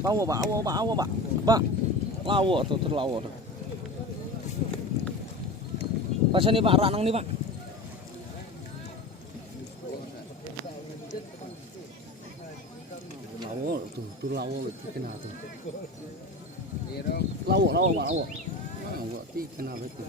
Lawo Pak, awo Pak. Pak. Lawo tuh, terlawo tuh. Pas ini Pak, ranang nih Pak. Lawo tuh lawo itu kena tuh. Lawo Pak, lawo. Lawo ti kena itu.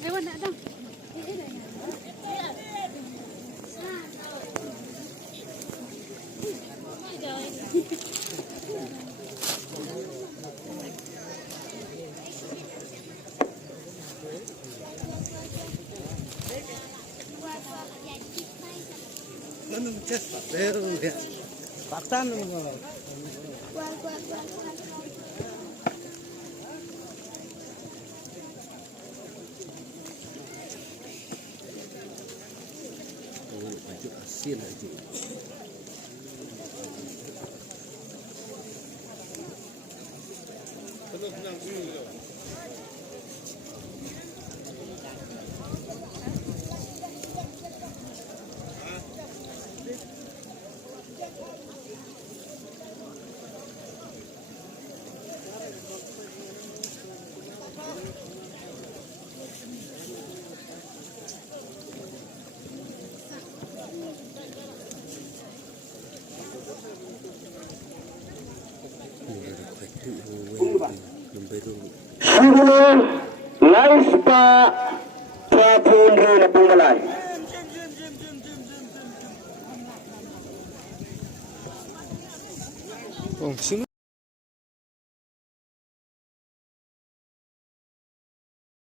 Lewat nak dong. Nanti cek Pak, baru ya. Paktan kalau. Baju asin aja. Lais Pak Prapundri Nepunggalai. Oh, sini.